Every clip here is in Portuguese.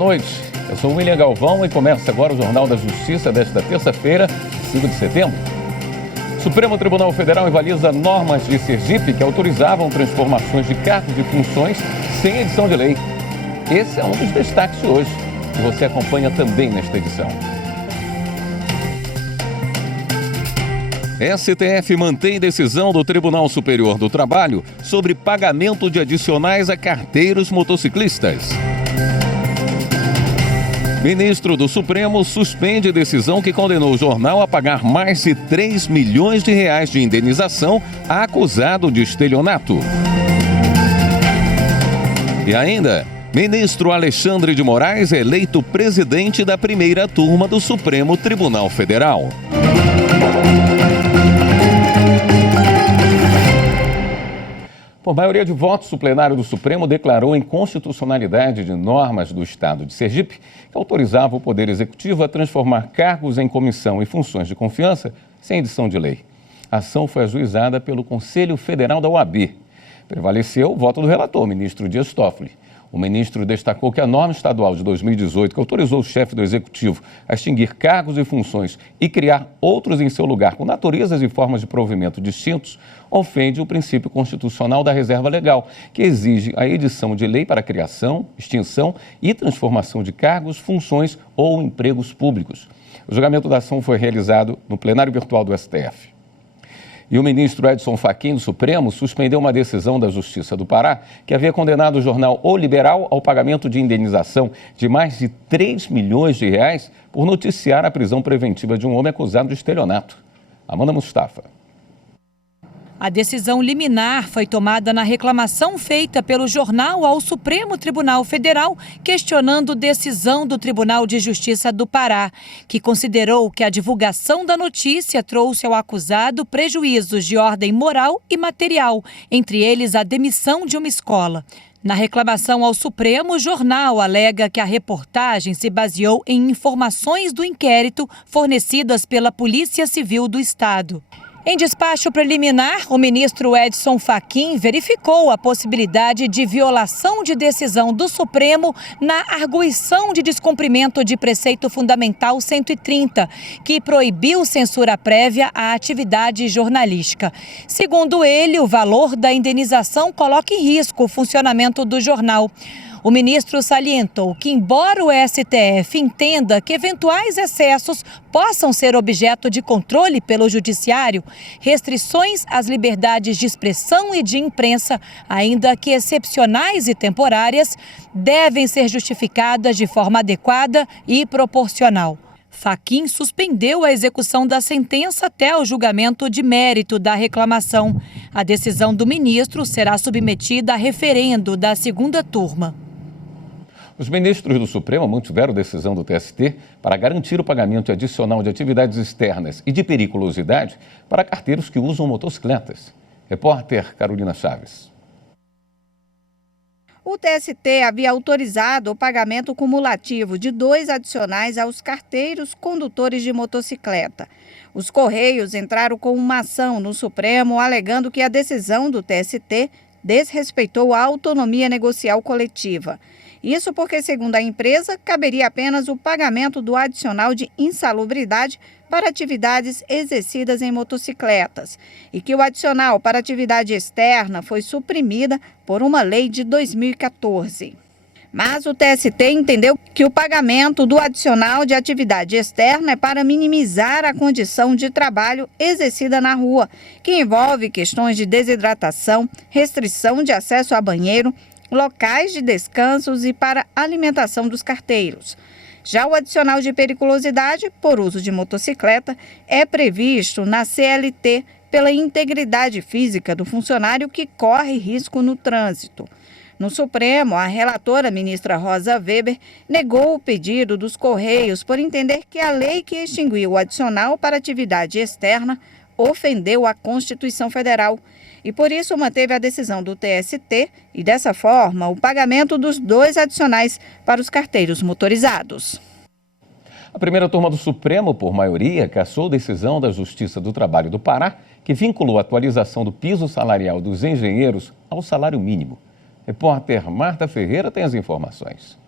noite. Eu sou William Galvão e começa agora o Jornal da Justiça desta terça-feira, 5 de setembro. O Supremo Tribunal Federal avaliza normas de Sergipe que autorizavam transformações de cargos e funções sem edição de lei. Esse é um dos destaques de hoje, que você acompanha também nesta edição. STF mantém decisão do Tribunal Superior do Trabalho sobre pagamento de adicionais a carteiros motociclistas. Ministro do Supremo suspende decisão que condenou o jornal a pagar mais de 3 milhões de reais de indenização a acusado de estelionato. E ainda, ministro Alexandre de Moraes é eleito presidente da primeira turma do Supremo Tribunal Federal. Por maioria de votos, o plenário do Supremo declarou a inconstitucionalidade de normas do Estado de Sergipe que autorizavam o Poder Executivo a transformar cargos em comissão e funções de confiança sem edição de lei. A ação foi ajuizada pelo Conselho Federal da OAB. Prevaleceu o voto do relator, ministro Dias Toffoli. O ministro destacou que a norma estadual de 2018, que autorizou o chefe do Executivo a extinguir cargos e funções e criar outros em seu lugar com naturezas e formas de provimento distintos, ofende o princípio constitucional da reserva legal, que exige a edição de lei para a criação, extinção e transformação de cargos, funções ou empregos públicos. O julgamento da ação foi realizado no plenário virtual do STF. E o ministro Edson Fachin, do Supremo, suspendeu uma decisão da Justiça do Pará que havia condenado o jornal O Liberal ao pagamento de indenização de mais de 3 milhões de reais por noticiar a prisão preventiva de um homem acusado de estelionato. Amanda Mustafa. A decisão liminar foi tomada na reclamação feita pelo jornal ao Supremo Tribunal Federal, questionando decisão do Tribunal de Justiça do Pará, que considerou que a divulgação da notícia trouxe ao acusado prejuízos de ordem moral e material, entre eles a demissão de uma escola. Na reclamação ao Supremo, o jornal alega que a reportagem se baseou em informações do inquérito fornecidas pela Polícia Civil do Estado. Em despacho preliminar, o ministro Edson Fachin verificou a possibilidade de violação de decisão do Supremo na arguição de descumprimento de preceito fundamental 130, que proibiu censura prévia à atividade jornalística. Segundo ele, o valor da indenização coloca em risco o funcionamento do jornal. O ministro salientou que, embora o STF entenda que eventuais excessos possam ser objeto de controle pelo Judiciário, restrições às liberdades de expressão e de imprensa, ainda que excepcionais e temporárias, devem ser justificadas de forma adequada e proporcional. Fachin suspendeu a execução da sentença até o julgamento de mérito da reclamação. A decisão do ministro será submetida a referendo da segunda turma. Os ministros do Supremo mantiveram a decisão do TST para garantir o pagamento adicional de atividades externas e de periculosidade para carteiros que usam motocicletas. Repórter Carolina Chaves. O TST havia autorizado o pagamento cumulativo de 2 adicionais aos carteiros condutores de motocicleta. Os Correios entraram com uma ação no Supremo alegando que a decisão do TST desrespeitou a autonomia negocial coletiva. Isso porque, segundo a empresa, caberia apenas o pagamento do adicional de insalubridade para atividades exercidas em motocicletas e que o adicional para atividade externa foi suprimida por uma lei de 2014. Mas o TST entendeu que o pagamento do adicional de atividade externa é para minimizar a condição de trabalho exercida na rua, que envolve questões de desidratação, restrição de acesso a banheiro, locais de descansos e para alimentação dos carteiros. Já o adicional de periculosidade por uso de motocicleta é previsto na CLT pela integridade física do funcionário que corre risco no trânsito. No Supremo, a relatora ministra Rosa Weber negou o pedido dos Correios por entender que a lei que extinguiu o adicional para atividade externa ofendeu a Constituição Federal e, por isso, manteve a decisão do TST e, dessa forma, o pagamento dos 2 adicionais para os carteiros motorizados. A primeira turma do Supremo, por maioria, cassou decisão da Justiça do Trabalho do Pará, que vinculou a atualização do piso salarial dos engenheiros ao salário mínimo. Repórter Marta Ferreira tem as informações.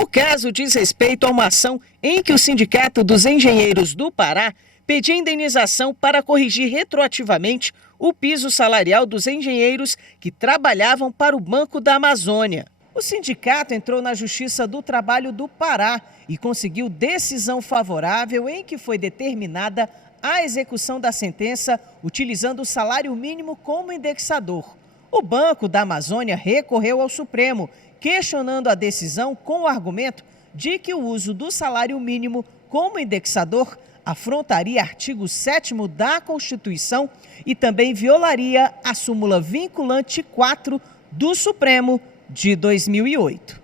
O caso diz respeito a uma ação em que o Sindicato dos Engenheiros do Pará pedia indenização para corrigir retroativamente o piso salarial dos engenheiros que trabalhavam para o Banco da Amazônia. O sindicato entrou na Justiça do Trabalho do Pará e conseguiu decisão favorável em que foi determinada a execução da sentença utilizando o salário mínimo como indexador. O Banco da Amazônia recorreu ao Supremo, questionando a decisão com o argumento de que o uso do salário mínimo como indexador afrontaria artigo 7º da Constituição e também violaria a súmula vinculante 4 do Supremo de 2008.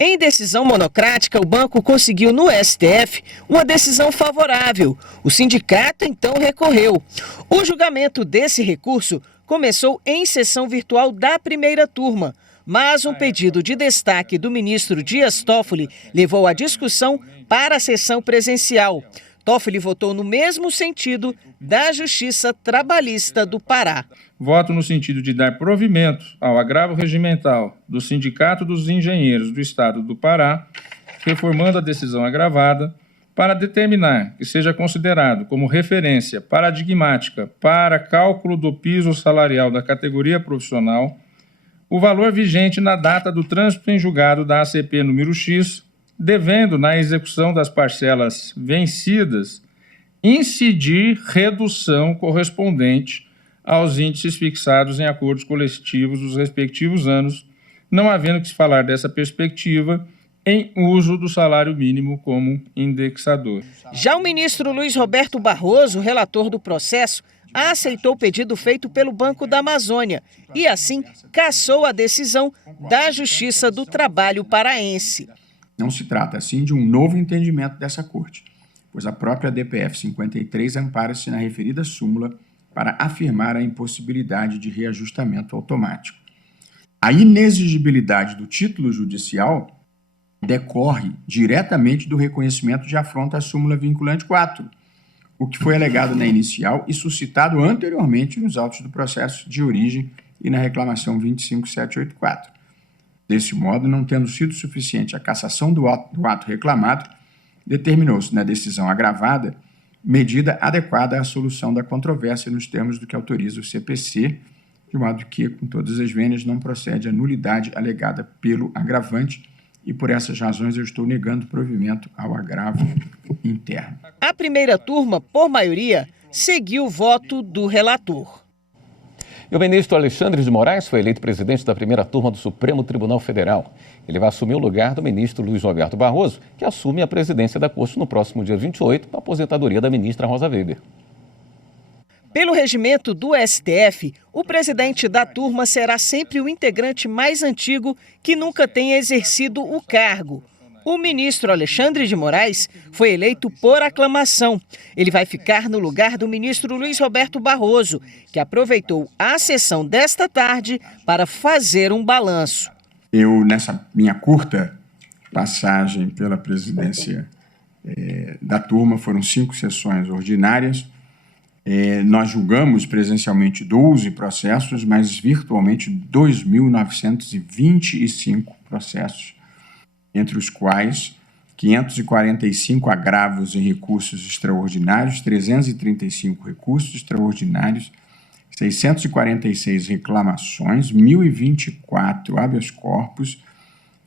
Em decisão monocrática, o banco conseguiu no STF uma decisão favorável. O sindicato então recorreu. O julgamento desse recurso começou em sessão virtual da primeira turma, mas um pedido de destaque do ministro Dias Toffoli levou a discussão para a sessão presencial. Toffoli votou no mesmo sentido da Justiça Trabalhista do Pará. Voto no sentido de dar provimento ao agravo regimental do Sindicato dos Engenheiros do Estado do Pará, reformando a decisão agravada, para determinar que seja considerado como referência paradigmática para cálculo do piso salarial da categoria profissional o valor vigente na data do trânsito em julgado da ACP número X, devendo, na execução das parcelas vencidas, incidir redução correspondente aos índices fixados em acordos coletivos dos respectivos anos, não havendo que se falar dessa perspectiva em uso do salário mínimo como indexador. Já o ministro Luiz Roberto Barroso, relator do processo, aceitou o pedido feito pelo Banco da Amazônia e, assim, cassou a decisão da Justiça do Trabalho paraense. Não se trata, assim, de um novo entendimento dessa Corte, pois a própria DPF 53 ampara-se na referida súmula para afirmar a impossibilidade de reajustamento automático. A inexigibilidade do título judicial decorre diretamente do reconhecimento de afronta à súmula vinculante 4, o que foi alegado na inicial e suscitado anteriormente nos autos do processo de origem e na reclamação 25784. Desse modo, não tendo sido suficiente a cassação do ato reclamado, determinou-se na decisão agravada medida adequada à solução da controvérsia nos termos do que autoriza o CPC, de modo que, com todas as vênias, não procede a nulidade alegada pelo agravante e, por essas razões, eu estou negando provimento ao agravo interno. A primeira turma, por maioria, seguiu o voto do relator. E o ministro Alexandre de Moraes foi eleito presidente da primeira turma do Supremo Tribunal Federal. Ele vai assumir o lugar do ministro Luiz Roberto Barroso, que assume a presidência da Corte no próximo dia 28, com a aposentadoria da ministra Rosa Weber. Pelo regimento do STF, o presidente da turma será sempre o integrante mais antigo que nunca tenha exercido o cargo. O ministro Alexandre de Moraes foi eleito por aclamação. Ele vai ficar no lugar do ministro Luiz Roberto Barroso, que aproveitou a sessão desta tarde para fazer um balanço. Eu, nessa minha curta passagem pela presidência da turma, foram 5 sessões ordinárias. Nós julgamos presencialmente 12 processos, mas virtualmente 2.925 processos, entre os quais 545 agravos em recursos extraordinários, 335 recursos extraordinários, 646 reclamações, 1.024 habeas corpus,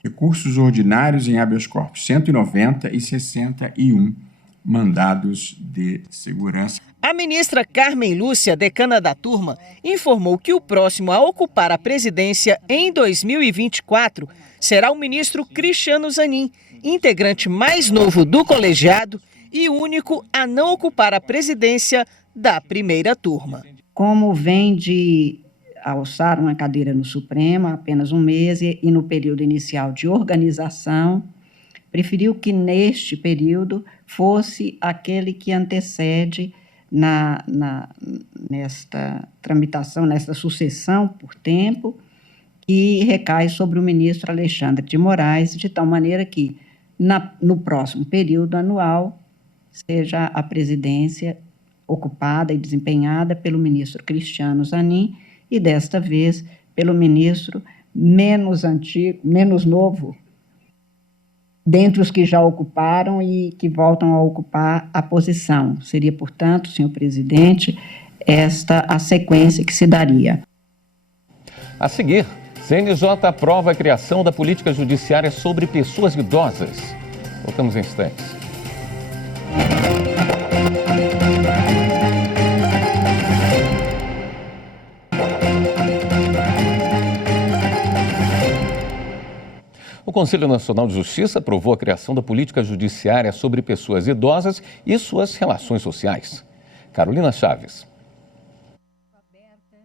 recursos ordinários em habeas corpus 190 e 61 mandados de segurança. A ministra Carmen Lúcia, decana da turma, informou que o próximo a ocupar a presidência em 2024 será o ministro Cristiano Zanin, integrante mais novo do colegiado e único a não ocupar a presidência da primeira turma. Como vem de alçar uma cadeira no Supremo há apenas um mês e no período inicial de organização, preferiu que neste período fosse aquele que antecede nesta tramitação, nesta sucessão por tempo, que recai sobre o ministro Alexandre de Moraes, de tal maneira que, no próximo período anual, seja a presidência ocupada e desempenhada pelo ministro Cristiano Zanin e, desta vez, pelo ministro menos novo dentre os que já ocuparam e que voltam a ocupar a posição. Seria, portanto, senhor presidente, esta a sequência que se daria. A seguir, CNJ aprova a criação da política judiciária sobre pessoas idosas. Voltamos em instantes. O Conselho Nacional de Justiça aprovou a criação da política judiciária sobre pessoas idosas e suas relações sociais. Carolina Chaves.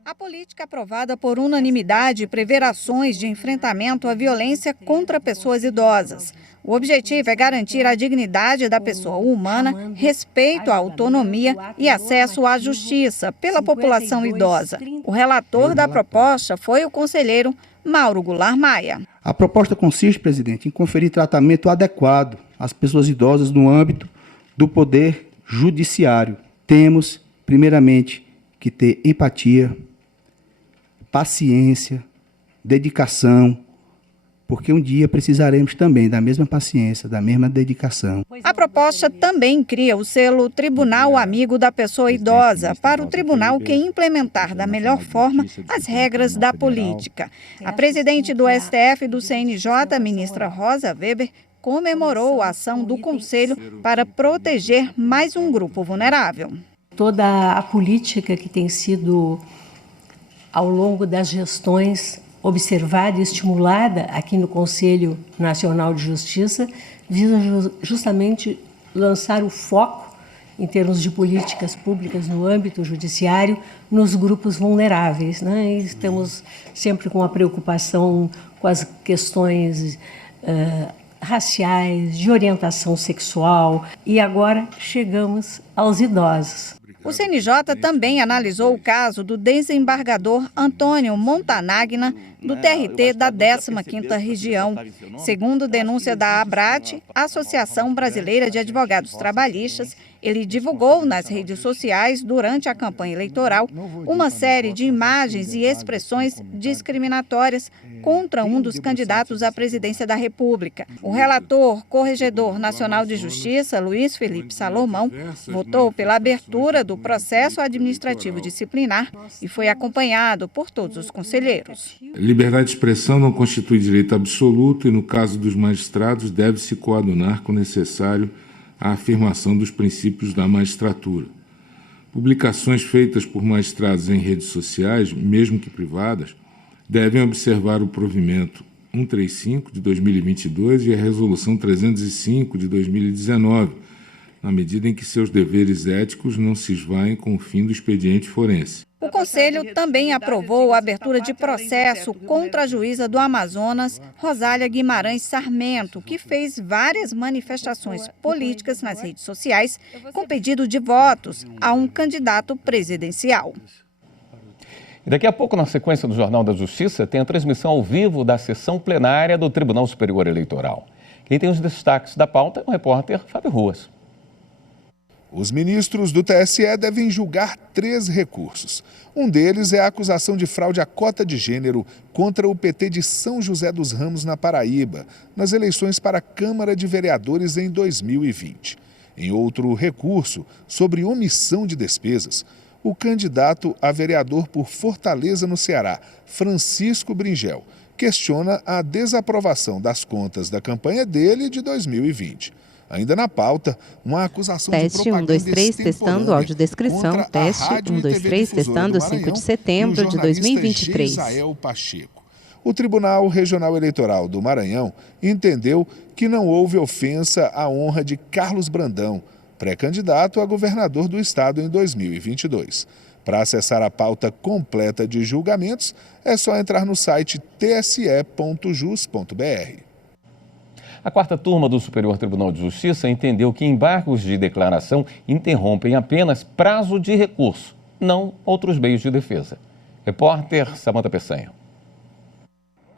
A política aprovada por unanimidade prevê ações de enfrentamento à violência contra pessoas idosas. O objetivo é garantir a dignidade da pessoa humana, respeito à autonomia e acesso à justiça pela população idosa. O relator da proposta foi o conselheiro Mauro Goulart Maia. A proposta consiste, presidente, em conferir tratamento adequado às pessoas idosas no âmbito do poder judiciário. Temos, primeiramente, que ter empatia, paciência, dedicação, porque um dia precisaremos também da mesma paciência, da mesma dedicação. A proposta também cria o selo Tribunal Amigo da Pessoa Idosa para o tribunal que implementar da melhor forma as regras da política. A presidente do STF e do CNJ, ministra Rosa Weber, comemorou a ação do Conselho para proteger mais um grupo vulnerável. Toda a política que tem sido, ao longo das gestões, observada e estimulada aqui no Conselho Nacional de Justiça, visa justamente lançar o foco, em termos de políticas públicas no âmbito judiciário, nos grupos vulneráveis, né? E estamos sempre com a preocupação com as questões raciais, de orientação sexual, e agora chegamos aos idosos. O CNJ também analisou o caso do desembargador Antônio Montanagna, do TRT da 15ª Região. Segundo denúncia da ABRAT, Associação Brasileira de Advogados Trabalhistas, ele divulgou nas redes sociais, durante a campanha eleitoral, uma série de imagens e expressões discriminatórias contra um dos candidatos à presidência da República. O relator Corregedor Nacional de Justiça, Luiz Felipe Salomão, votou pela abertura do processo administrativo disciplinar e foi acompanhado por todos os conselheiros. Liberdade de expressão não constitui direito absoluto e, no caso dos magistrados, deve-se coadunar com o necessário a afirmação dos princípios da magistratura. Publicações feitas por magistrados em redes sociais, mesmo que privadas, devem observar o provimento 135 de 2022 e a resolução 305 de 2019, na medida em que seus deveres éticos não se esvaem com o fim do expediente forense. O Conselho também aprovou a abertura de processo contra a juíza do Amazonas, Rosália Guimarães Sarmento, que fez várias manifestações políticas nas redes sociais com pedido de votos a um candidato presidencial. E daqui a pouco, na sequência do Jornal da Justiça, tem a transmissão ao vivo da sessão plenária do Tribunal Superior Eleitoral. Quem tem os destaques da pauta é o repórter Fábio Ruas. Os ministros do TSE devem julgar 3 recursos. Um deles é a acusação de fraude à cota de gênero contra o PT de São José dos Ramos, na Paraíba, nas eleições para a Câmara de Vereadores em 2020. Em outro recurso, sobre omissão de despesas, o candidato a vereador por Fortaleza, no Ceará, Francisco Bringel, questiona a desaprovação das contas da campanha dele de 2020. Ainda na pauta, uma acusação teste de propaganda 1, 2, 3, testando audiodescrição. Teste 1, 2, 3, testando 5 de setembro de 2023. Isael Pacheco. O Tribunal Regional Eleitoral do Maranhão entendeu que não houve ofensa à honra de Carlos Brandão, pré-candidato a governador do estado em 2022. Para acessar a pauta completa de julgamentos, é só entrar no site tse.jus.br. A 4ª turma do Superior Tribunal de Justiça entendeu que embargos de declaração interrompem apenas prazo de recurso, não outros meios de defesa. Repórter Samanta Peçanha.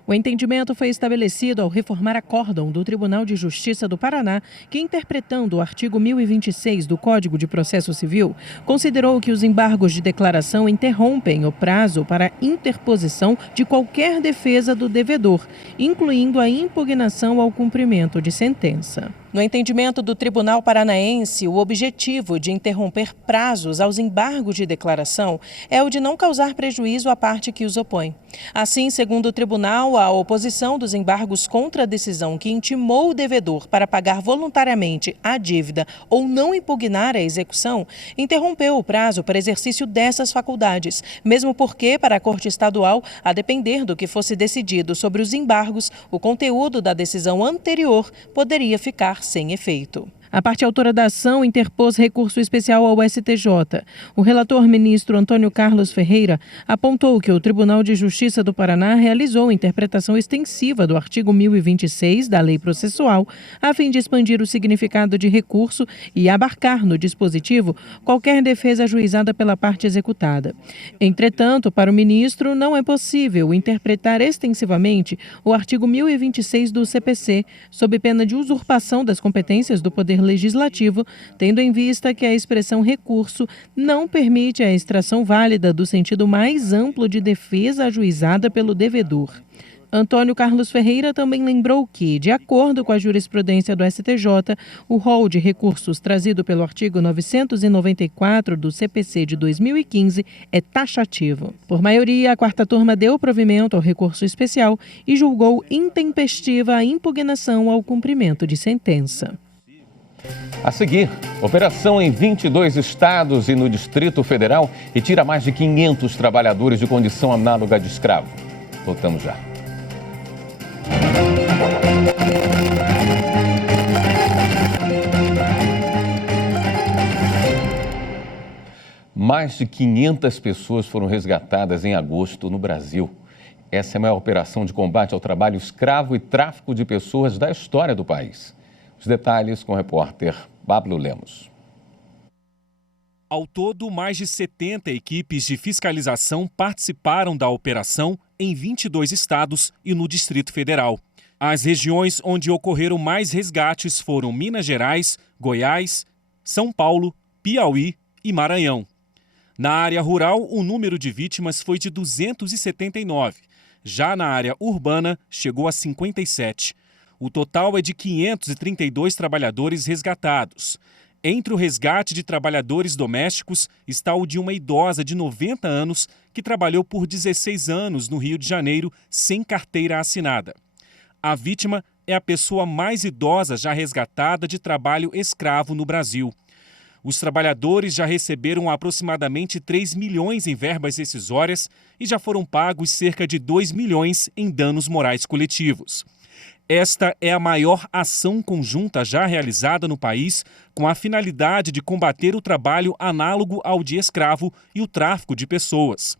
O entendimento foi estabelecido ao reformar acórdão do Tribunal de Justiça do Paraná, que, interpretando o artigo 1026 do Código de Processo Civil, considerou que os embargos de declaração interrompem o prazo para interposição de qualquer defesa do devedor, incluindo a impugnação ao cumprimento de sentença. No entendimento do Tribunal Paranaense, o objetivo de interromper prazos aos embargos de declaração é o de não causar prejuízo à parte que os opõe. Assim, segundo o tribunal, a oposição dos embargos contra a decisão que intimou o devedor para pagar voluntariamente a dívida ou não impugnar a execução interrompeu o prazo para exercício dessas faculdades, mesmo porque, para a Corte Estadual, a depender do que fosse decidido sobre os embargos, o conteúdo da decisão anterior poderia ficar sem efeito. A parte autora da ação interpôs recurso especial ao STJ. O relator ministro Antônio Carlos Ferreira apontou que o Tribunal de Justiça do Paraná realizou interpretação extensiva do artigo 1026 da Lei Processual, a fim de expandir o significado de recurso e abarcar no dispositivo qualquer defesa ajuizada pela parte executada. Entretanto, para o ministro, não é possível interpretar extensivamente o artigo 1026 do CPC, sob pena de usurpação das competências do Poder Legislativo, tendo em vista que a expressão recurso não permite a extração válida do sentido mais amplo de defesa ajuizada pelo devedor. Antônio Carlos Ferreira também lembrou que, de acordo com a jurisprudência do STJ, o rol de recursos trazido pelo artigo 994 do CPC de 2015 é taxativo. Por maioria, a quarta turma deu provimento ao recurso especial e julgou intempestiva a impugnação ao cumprimento de sentença. A seguir, operação em 22 estados e no Distrito Federal retira mais de 500 trabalhadores de condição análoga de escravo. Voltamos já. Mais de 500 pessoas foram resgatadas em agosto no Brasil. Essa é a maior operação de combate ao trabalho escravo e tráfico de pessoas da história do país. Os detalhes com o repórter Pablo Lemos. Ao todo, mais de 70 equipes de fiscalização participaram da operação em 22 estados e no Distrito Federal. As regiões onde ocorreram mais resgates foram Minas Gerais, Goiás, São Paulo, Piauí e Maranhão. Na área rural, o número de vítimas foi de 279. Já na área urbana, chegou a 57. O total é de 532 trabalhadores resgatados. Entre o resgate de trabalhadores domésticos está o de uma idosa de 90 anos que trabalhou por 16 anos no Rio de Janeiro sem carteira assinada. A vítima é a pessoa mais idosa já resgatada de trabalho escravo no Brasil. Os trabalhadores já receberam aproximadamente 3 milhões em verbas rescisórias e já foram pagos cerca de 2 milhões em danos morais coletivos. Esta é a maior ação conjunta já realizada no país com a finalidade de combater o trabalho análogo ao de escravo e o tráfico de pessoas.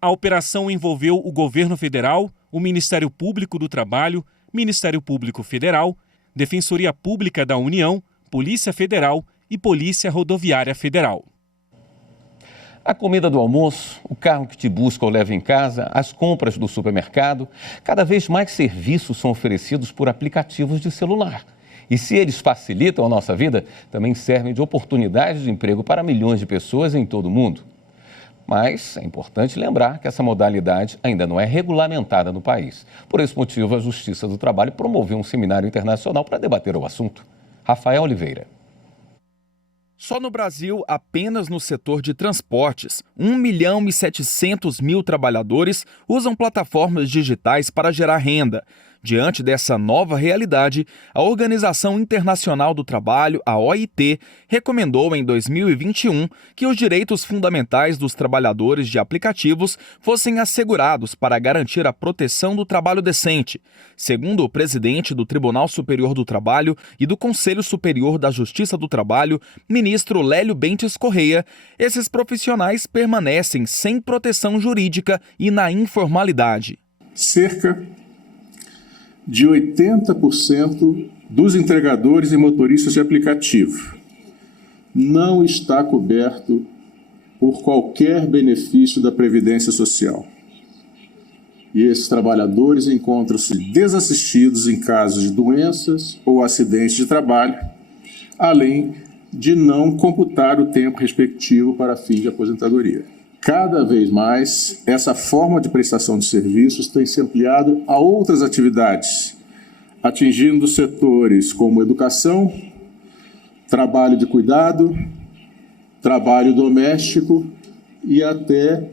A operação envolveu o Governo Federal, o Ministério Público do Trabalho, Ministério Público Federal, Defensoria Pública da União, Polícia Federal e Polícia Rodoviária Federal. A comida do almoço, o carro que te busca ou leva em casa, as compras do supermercado, cada vez mais serviços são oferecidos por aplicativos de celular. E se eles facilitam a nossa vida, também servem de oportunidade de emprego para milhões de pessoas em todo o mundo. Mas é importante lembrar que essa modalidade ainda não é regulamentada no país. Por esse motivo, a Justiça do Trabalho promoveu um seminário internacional para debater o assunto. Rafael Oliveira. Só no Brasil, apenas no setor de transportes, 1.700.000 trabalhadores usam plataformas digitais para gerar renda. Diante dessa nova realidade, a Organização Internacional do Trabalho, a OIT, recomendou em 2021 que os direitos fundamentais dos trabalhadores de aplicativos fossem assegurados para garantir a proteção do trabalho decente. Segundo o presidente do Tribunal Superior do Trabalho e do Conselho Superior da Justiça do Trabalho, ministro Lélio Bentes Correia, esses profissionais permanecem sem proteção jurídica e na informalidade. Cerca de 80% dos entregadores e motoristas de aplicativo não está coberto por qualquer benefício da Previdência Social. E esses trabalhadores encontram-se desassistidos em casos de doenças ou acidentes de trabalho, além de não computar o tempo respectivo para fins de aposentadoria. Cada vez mais, essa forma de prestação de serviços tem se ampliado a outras atividades, atingindo setores como educação, trabalho de cuidado, trabalho doméstico e até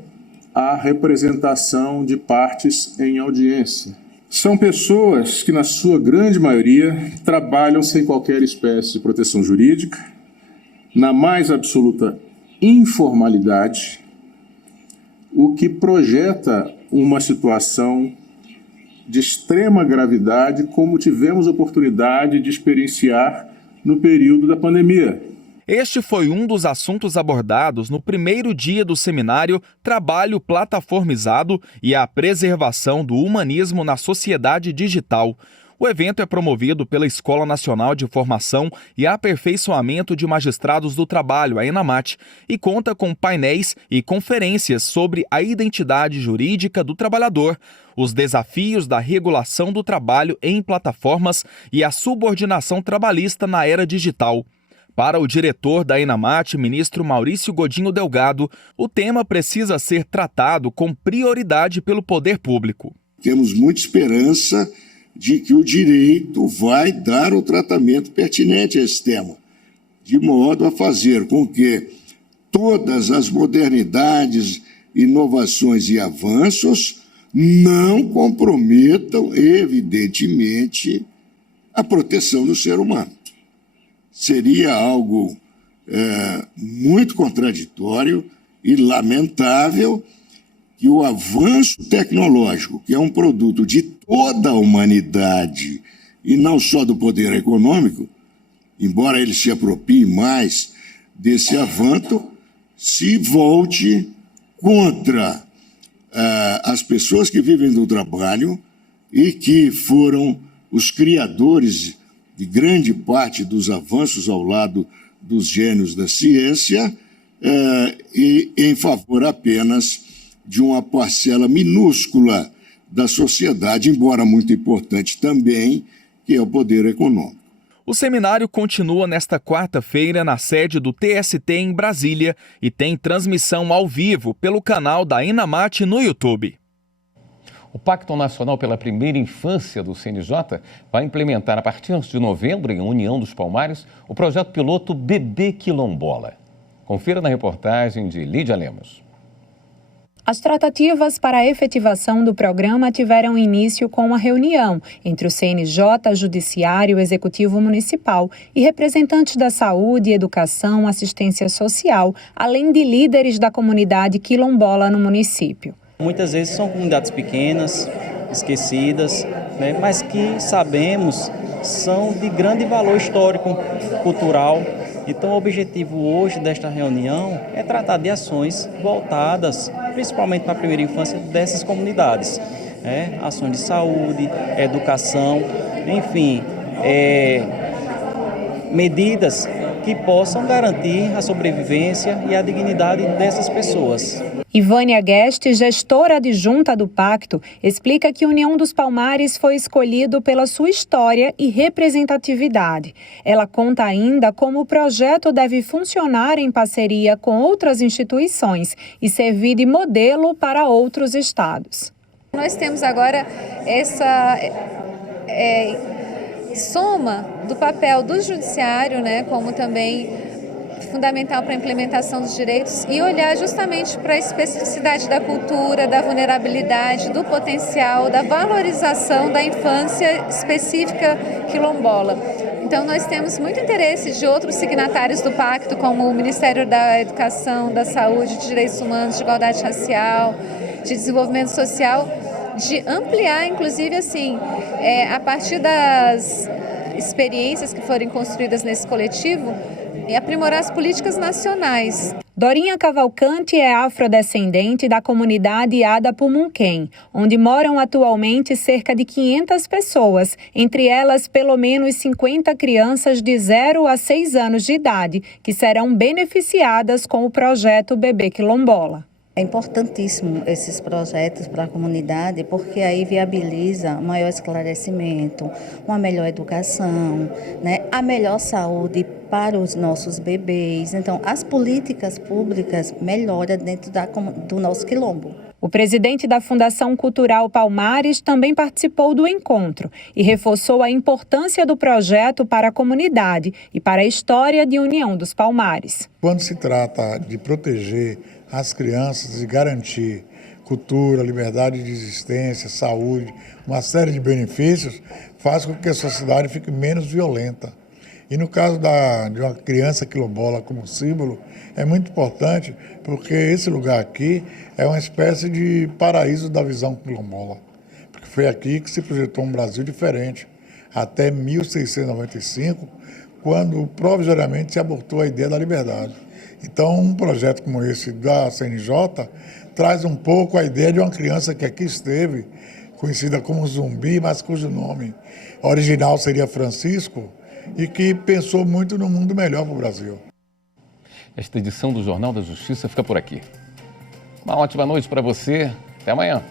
a representação de partes em audiência. São pessoas que, na sua grande maioria, trabalham sem qualquer espécie de proteção jurídica, na mais absoluta informalidade, o que projeta uma situação de extrema gravidade, como tivemos oportunidade de experienciar no período da pandemia. Este foi um dos assuntos abordados no primeiro dia do seminário Trabalho Plataformizado e a Preservação do Humanismo na Sociedade Digital. O evento é promovido pela Escola Nacional de Formação e Aperfeiçoamento de Magistrados do Trabalho, a ENAMAT, e conta com painéis e conferências sobre a identidade jurídica do trabalhador, os desafios da regulação do trabalho em plataformas e a subordinação trabalhista na era digital. Para o diretor da ENAMAT, ministro Maurício Godinho Delgado, o tema precisa ser tratado com prioridade pelo poder público. Temos muita esperança de que o direito vai dar o tratamento pertinente a esse tema, de modo a fazer com que todas as modernidades, inovações e avanços não comprometam, evidentemente, a proteção do ser humano. Seria algo muito contraditório e lamentável que o avanço tecnológico, que é um produto de toda a humanidade e não só do poder econômico, embora ele se aproprie mais desse avanço, se volte contra as pessoas que vivem do trabalho e que foram os criadores de grande parte dos avanços ao lado dos gênios da ciência e em favor apenas de uma parcela minúscula da sociedade, embora muito importante também, que é o poder econômico. O seminário continua nesta quarta-feira na sede do TST em Brasília e tem transmissão ao vivo pelo canal da ENAMAT no YouTube. O Pacto Nacional pela Primeira Infância do CNJ vai implementar a partir de novembro, em União dos Palmares, o projeto piloto Bebê Quilombola. Confira na reportagem de Lídia Lemos. As tratativas para a efetivação do programa tiveram início com uma reunião entre o CNJ, Judiciário, Executivo Municipal e representantes da saúde, educação, assistência social, além de líderes da comunidade quilombola no município. Muitas vezes são comunidades pequenas, esquecidas, mas que sabemos são de grande valor histórico, cultural. Então o objetivo hoje desta reunião é tratar de ações voltadas, principalmente para a primeira infância dessas comunidades. Ações de saúde, educação, enfim, medidas que possam garantir a sobrevivência e a dignidade dessas pessoas. Ivânia Guest, gestora adjunta do Pacto, explica que União dos Palmares foi escolhido pela sua história e representatividade. Ela conta ainda como o projeto deve funcionar em parceria com outras instituições e servir de modelo para outros estados. Nós temos agora essa soma do papel do judiciário, como também fundamental para a implementação dos direitos e olhar justamente para a especificidade da cultura, da vulnerabilidade, do potencial, da valorização da infância específica quilombola. Então nós temos muito interesse de outros signatários do pacto, como o Ministério da Educação, da Saúde, de Direitos Humanos, de Igualdade Racial, de Desenvolvimento Social, de ampliar, inclusive, a partir das experiências que forem construídas nesse coletivo, e aprimorar as políticas nacionais. Dorinha Cavalcante é afrodescendente da comunidade Ada Pumunquém, onde moram atualmente cerca de 500 pessoas, entre elas pelo menos 50 crianças de 0 a 6 anos de idade, que serão beneficiadas com o projeto Bebê Quilombola. É importantíssimo esses projetos para a comunidade, porque aí viabiliza maior esclarecimento, uma melhor educação, né, a melhor saúde para os nossos bebês. Então, as políticas públicas melhoram dentro do nosso quilombo. O presidente da Fundação Cultural Palmares também participou do encontro e reforçou a importância do projeto para a comunidade e para a história de união dos Palmares. Quando se trata de proteger as crianças e garantir cultura, liberdade de existência, saúde, uma série de benefícios, faz com que a sociedade fique menos violenta. E no caso de uma criança quilombola como símbolo, é muito importante porque esse lugar aqui é uma espécie de paraíso da visão quilombola. Porque foi aqui que se projetou um Brasil diferente, até 1695, quando provisoriamente se abortou a ideia da liberdade. Então, um projeto como esse da CNJ traz um pouco a ideia de uma criança que aqui esteve, conhecida como Zumbi, mas cujo nome original seria Francisco, e que pensou muito no mundo melhor para o Brasil. Esta edição do Jornal da Justiça fica por aqui. Uma ótima noite para você. Até amanhã.